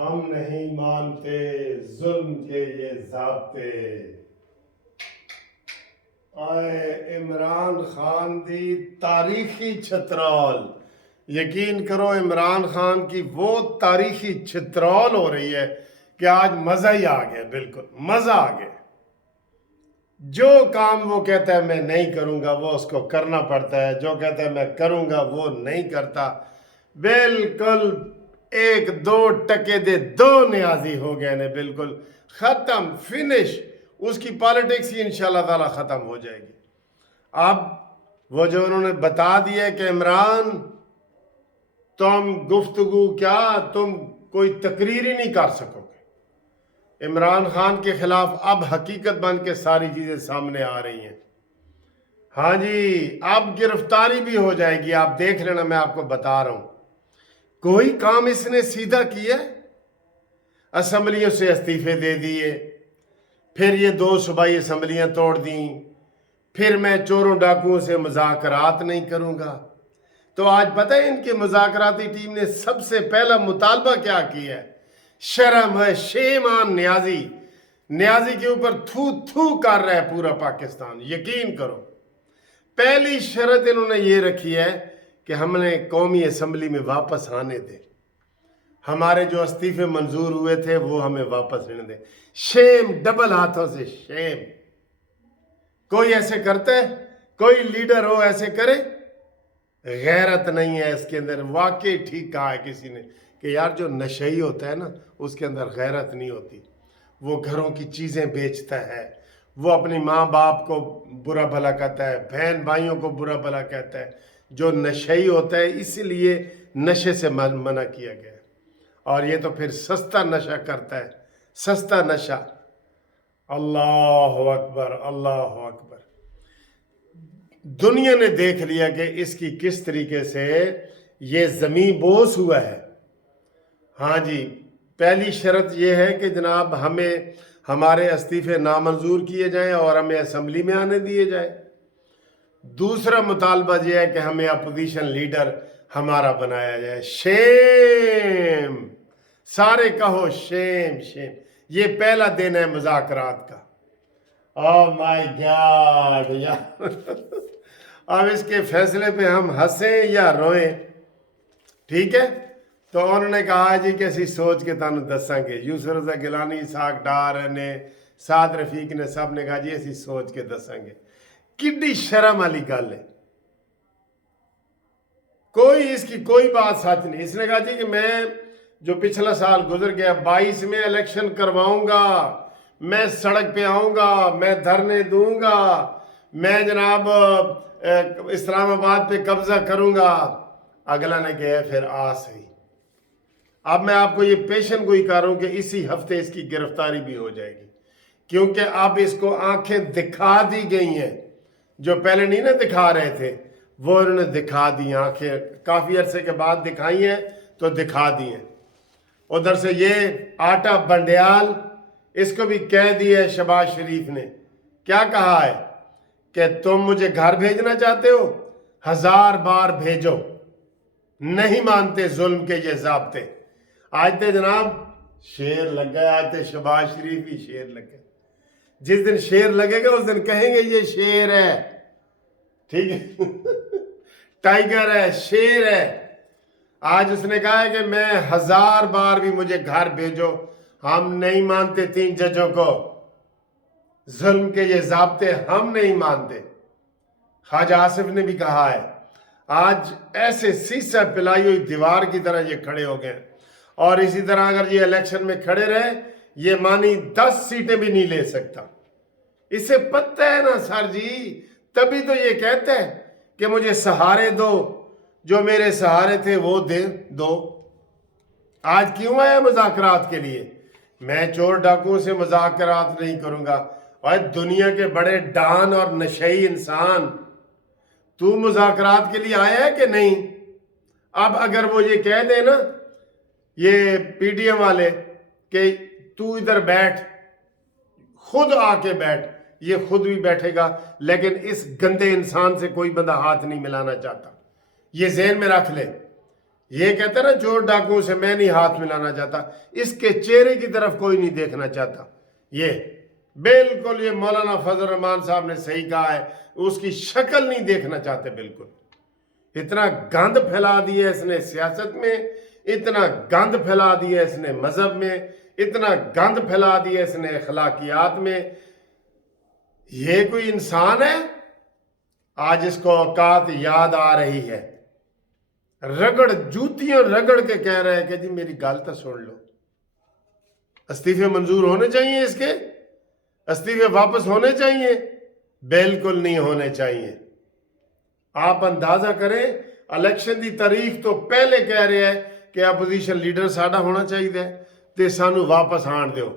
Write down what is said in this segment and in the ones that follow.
ہم نہیں مانتے ظلم کے یہ ضابطے. آئے عمران خان دی تاریخی چھترال. یقین کرو عمران خان کی وہ تاریخی چھترال ہو رہی ہے کہ آج مزہ ہی آ گیا. بالکل مزہ آ گیا. جو کام وہ کہتا ہے میں نہیں کروں گا وہ اس کو کرنا پڑتا ہے، جو کہتا ہے میں کروں گا وہ نہیں کرتا. بالکل ایک دو ٹکے دے دو نیازی ہو گئے نے. بالکل ختم، فنش. اس کی پالیٹکس ہی انشاءاللہ تعالی ختم ہو جائے گی. اب وہ جو انہوں نے بتا دیا کہ عمران تم گفتگو کیا، تم کوئی تقریر ہی نہیں کر سکو گے. عمران خان کے خلاف اب حقیقت بن کے ساری چیزیں سامنے آ رہی ہیں. ہاں جی، اب گرفتاری بھی ہو جائے گی. آپ دیکھ لینا، میں آپ کو بتا رہا ہوں. کوئی کام اس نے سیدھا کیا، اسمبلیوں سے استعفے دے دیے، پھر یہ 2 صوبائی اسمبلیاں توڑ دیں، پھر میں چوروں ڈاکوؤں سے مذاکرات نہیں کروں گا. تو آج پتہ ہے ان کی مذاکراتی ٹیم نے سب سے پہلا مطالبہ کیا کیا ہے؟ شرم ہے، شیم آن نیازی. نیازی کے اوپر تھو تھو کر رہا ہے پورا پاکستان. یقین کرو پہلی شرط انہوں نے یہ رکھی ہے کہ ہم نے قومی اسمبلی میں واپس آنے دے. ہمارے جو استعفے منظور ہوئے تھے وہ ہمیں واپس لینے دے. شیم، ڈبل ہاتھوں سے شیم. کوئی ایسے کرتا ہے؟ کوئی لیڈر ہو ایسے کرے؟ غیرت نہیں ہے اس کے اندر. واقعی ٹھیک کہا ہے کسی نے کہ یار جو نشئی ہوتا ہے نا اس کے اندر غیرت نہیں ہوتی. وہ گھروں کی چیزیں بیچتا ہے، وہ اپنی ماں باپ کو برا بھلا کہتا ہے، بہن بھائیوں کو برا بھلا کہتا ہے. جو نشئی ہوتا ہے اسی لیے نشے سے منع کیا گیا ہے. اور یہ تو پھر سستا نشہ کرتا ہے، سستا نشہ. اللہ اکبر، اللہ اکبر. دنیا نے دیکھ لیا کہ اس کی کس طریقے سے یہ زمین بوس ہوا ہے. ہاں جی، پہلی شرط یہ ہے کہ جناب ہمیں ہمارے استعفے نامنظور کیے جائیں اور ہمیں اسمبلی میں آنے دیے جائے. دوسرا مطالبہ یہ ہے کہ ہمیں اپوزیشن لیڈر ہمارا بنایا جائے. شیم، سارے کہو شیم شیم. یہ پہلا دن ہے مذاکرات کا. او مائی گاڈ یار. اب اس کے فیصلے پہ ہم ہنسیں یا روئیں. ٹھیک ہے، تو انہوں نے کہا جی کہ اسی سوچ کے تانوں دساں گے. یوسف رضا گیلانی، اسحاق ڈار نے، سعد رفیق نے، سب نے کہا جی اسی سوچ کے دساں گے. کڈی شرم والی گل ہے. کوئی اس کی کوئی بات سچ نہیں. اس نے کہا جی کہ میں جو پچھلا سال گزر گیا 22 میں الیکشن کرواؤں گا، میں سڑک پہ آؤں گا، میں دھرنے دوں گا، میں جناب اسلام آباد پہ قبضہ کروں گا. اگلا نے کہا پھر آ صحیح. اب میں آپ کو یہ پیشن گوئی کر رہا ہوں کہ اسی ہفتے اس کی گرفتاری بھی ہو جائے گی، کیونکہ اب اس کو آنکھیں دکھا دی گئی ہیں. جو پہلے نہیں نہ دکھا رہے تھے وہ انہوں نے دکھا دی. آنکھیں کافی عرصے کے بعد دکھائی ہیں تو دکھا دی ہیں. ادھر سے یہ آٹا بنڈیال، اس کو بھی کہہ دیا ہے شہباز شریف نے. کیا کہا ہے کہ تم مجھے گھر بھیجنا چاہتے ہو، 1000 بار بھیجو، نہیں مانتے ظلم کے یہ ضابطے. آج تے جناب شیر لگ گئے. آج تے شہباز شریف ہی شیر لگ گئے. جس دن شیر لگے گا اس دن کہیں گے یہ شیر ہے. ٹھیک ہے، ٹائیگر ہے، شیر ہے. آج اس نے کہا ہے کہ میں 1000 بار بھی مجھے گھر بھیجو، ہم نہیں مانتے 3 ججوں کو. ظلم کے یہ ضابطے ہم نہیں مانتے. خواجہ آصف نے بھی کہا ہے. آج ایسے سیسہ پلائی ہوئی دیوار کی طرح یہ کھڑے ہو گئے. اور اسی طرح اگر یہ الیکشن میں کھڑے رہے یہ مانی 10 سیٹیں بھی نہیں لے سکتا. اسے پتہ ہے نا سر جی، تبھی تو یہ کہتا ہے کہ مجھے سہارے دو، جو میرے سہارے تھے وہ دے دو. آج کیوں آیا مذاکرات کے لیے؟ میں چور ڈاکوؤں سے مذاکرات نہیں کروں گا. اور دنیا کے بڑے ڈان اور نشئی انسان، تو مذاکرات کے لیے آیا ہے کہ نہیں؟ اب اگر وہ یہ کہہ دے نا یہ پی ڈی ایم والے کہ تو ادھر بیٹھ، خود آ کے بیٹھ، یہ خود بھی بیٹھے گا. لیکن اس گندے انسان سے کوئی بندہ ہاتھ نہیں ملانا چاہتا. یہ ذہن میں رکھ لے. یہ کہتا ہے نا چور ڈاکوؤں سے میں نہیں ہاتھ ملانا چاہتا، اس کے چہرے کی طرف کوئی نہیں دیکھنا چاہتا. یہ بالکل یہ مولانا فضل الرحمان صاحب نے صحیح کہا ہے، اس کی شکل نہیں دیکھنا چاہتے. بالکل اتنا گند پھیلا دیا اس نے سیاست میں، اتنا گند پھیلا دیا اس نے مذہب میں، اتنا گند پھیلا دیا اس نے اخلاقیات میں. یہ کوئی انسان ہے؟ آج اس کو اوقات یاد آ رہی ہے، رگڑ جوتیاں رگڑ کے کہہ رہے ہیں کہ جی میری گل تو سن لو. استعفے منظور ہونے چاہیے، اس کے استعفے واپس ہونے چاہیے؟ بالکل نہیں ہونے چاہیے. آپ اندازہ کریں، الیکشن دی تاریخ تو پہلے کہہ رہے ہیں کہ اپوزیشن لیڈر ساڈا ہونا چاہیے تے سانو واپس آن دیو.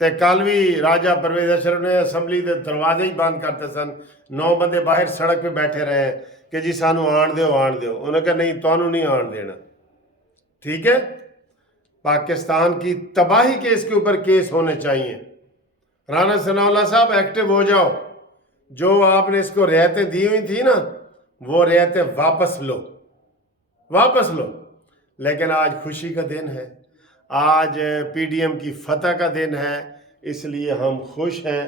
تے کل بھی راجہ پرویز اشرف نے اسمبلی دے دروازے ہی بند کرتے سن، 9 بندے باہر سڑک پہ بیٹھے رہے کہ جی سانو آن دیو آن دیو. انہوں نے کہا نہیں تانوں نہیں آن دینا. ٹھیک ہے، پاکستان کی تباہی کے اس کے اوپر کیس ہونے چاہیے. رانا ثناء اللہ صاحب ایکٹیو ہو جاؤ، جو آپ نے اس کو رعایتیں دی ہوئی تھی نا وہ رعایتیں واپس لو، واپس لو. لیکن آج خوشی کا دن ہے، آج پی ڈی ایم کی فتح کا دن ہے، اس لیے ہم خوش ہیں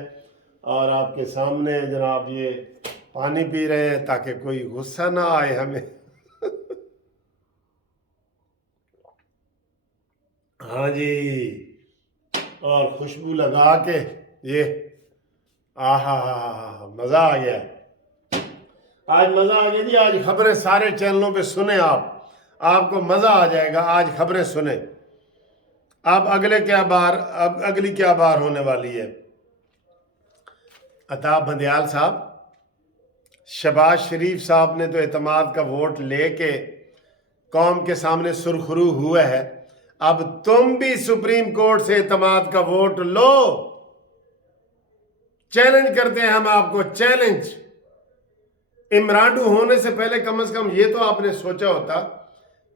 اور آپ کے سامنے جناب یہ پانی پی رہے ہیں تاکہ کوئی غصہ نہ آئے ہمیں. ہاں جی، اور خوشبو لگا کے یہ مزہ آ گیا. آج مزہ آ گیا جی. آج خبریں سارے چینلوں پہ سنیں، آپ کو مزہ آ جائے گا. آج خبریں سنیں. اب اگلی کیا بار ہونے والی ہے؟ عطا بندیال صاحب، شہباز شریف صاحب نے تو اعتماد کا ووٹ لے کے قوم کے سامنے سرخرو ہوا ہے. اب تم بھی سپریم کورٹ سے اعتماد کا ووٹ لو. چیلنج کرتے ہیں ہم آپ کو، چیلنج. عمران ہونے سے پہلے کم از کم یہ تو آپ نے سوچا ہوتا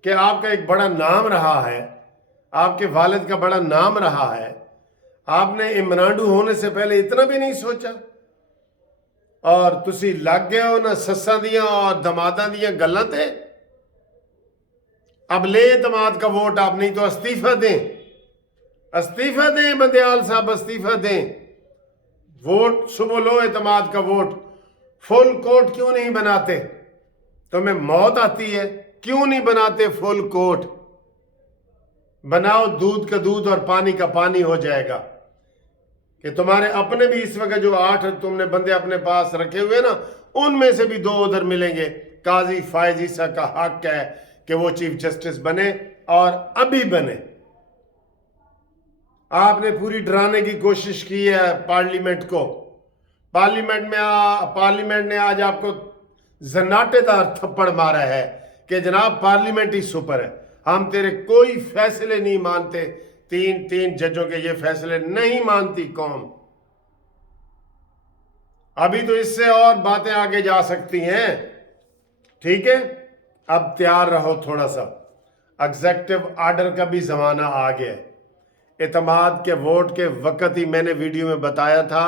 کہ آپ کا ایک بڑا نام رہا ہے، آپ کے والد کا بڑا نام رہا ہے. آپ نے عمران ہونے سے پہلے اتنا بھی نہیں سوچا، اور تسی لگ گئے ہو نا سساں دیاں اور دماداں دیاں گلاں تے. اب لے اعتماد کا ووٹ آپ، نہیں تو استعفیٰ دیں، استعفیٰ دیں بندیال صاحب، استعفیٰ دیں. ووٹ صبح لو اعتماد کا ووٹ. فل کوٹ کیوں نہیں بناتے؟ تمہیں موت آتی ہے، کیوں نہیں بناتے فل کوٹ؟ بناؤ، دودھ کا دودھ اور پانی کا پانی ہو جائے گا. کہ تمہارے اپنے بھی اس وقت جو 8 تم نے بندے اپنے پاس رکھے ہوئے نا، ان میں سے بھی 2 ادھر ملیں گے. قاضی فائز عیسیٰ کا حق ہے کہ وہ چیف جسٹس بنے، اور ابھی بنے. آپ نے پوری ڈرانے کی کوشش کی ہے پارلیمنٹ کو. پارلیمنٹ نے آج آپ کو زناٹے دار تھپڑ مارا ہے کہ جناب پارلیمنٹ ہی سپر ہے، ہم تیرے کوئی فیصلے نہیں مانتے. 3 ججوں کے یہ فیصلے نہیں مانتی قوم. ابھی تو اس سے اور باتیں آگے جا سکتی ہیں. ٹھیک ہے، اب تیار رہو تھوڑا سا. ایگزیکٹو آرڈر کا بھی زمانہ آ گیا. اعتماد کے ووٹ کے وقت ہی میں نے ویڈیو میں بتایا تھا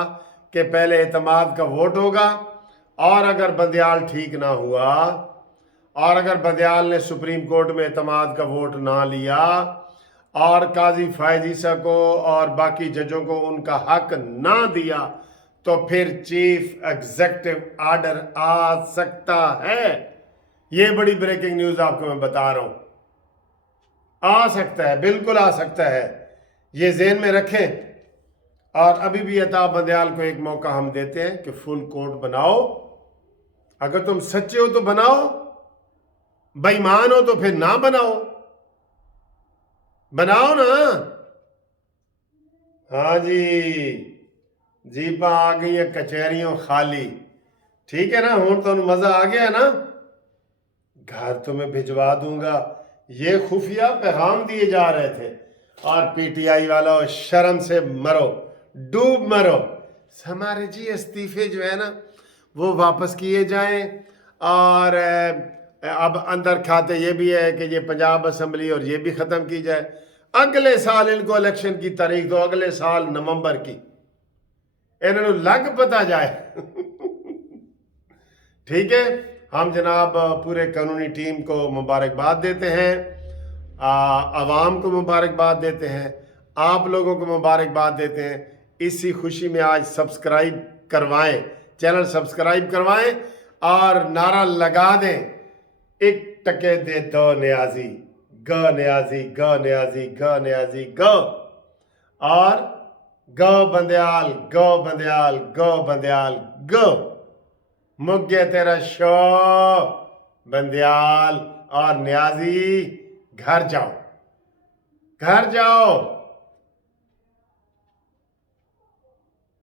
کہ پہلے اعتماد کا ووٹ ہوگا، اور اگر بندیال ٹھیک نہ ہوا، اور اگر بندیال نے سپریم کورٹ میں اعتماد کا ووٹ نہ لیا اور قاضی فائز عیسیٰ کو اور باقی ججوں کو ان کا حق نہ دیا، تو پھر چیف ایگزیکٹو آرڈر آ سکتا ہے. یہ بڑی بریکنگ نیوز آپ کو میں بتا رہا ہوں. آ سکتا ہے، بالکل آ سکتا ہے. یہ ذہن میں رکھیں. اور ابھی بھی عطا بندیال کو ایک موقع ہم دیتے ہیں کہ فل کوٹ بناؤ. اگر تم سچے ہو تو بناؤ، بے ایمان ہو تو پھر نہ بناؤ. بناؤ نا. ہاں جی، جیپاں آ گئی ہیں کچہریوں خالی. ٹھیک ہے نا، ہوں تو مزہ آ گیا نا. گھر تو میں بھجوا دوں گا. یہ خفیہ پیغام دیے جا رہے تھے، اور پی ٹی آئی والا شرم سے مرو، ڈوب مرو. ہمارے جی استعفے جو ہے نا وہ واپس کیے جائیں. اور اب اندر کھاتے یہ بھی ہے کہ یہ پنجاب اسمبلی اور یہ بھی ختم کی جائے. اگلے سال ان کو الیکشن کی تاریخ دو، اگلے سال نومبر کی. انہوں نے لگ پتا جائے. ٹھیک ہے، ہم جناب پورے قانونی ٹیم کو مبارکباد دیتے ہیں، عوام کو مبارکباد دیتے ہیں، آپ لوگوں کو مبارکباد دیتے ہیں۔ اسی خوشی میں آج سبسکرائب کروائیں، چینل سبسکرائب کروائیں اور نعرہ لگا دیں، ایک ٹکے دے دو نیازی، گ نیازی، گ نیازی، گ نیازی، گ، اور گ بندیال، گ بندیال، گ بندیال، گ، مک گیا تیرا شو بندیال اور نیازی، گھر جاؤ، گھر جاؤ۔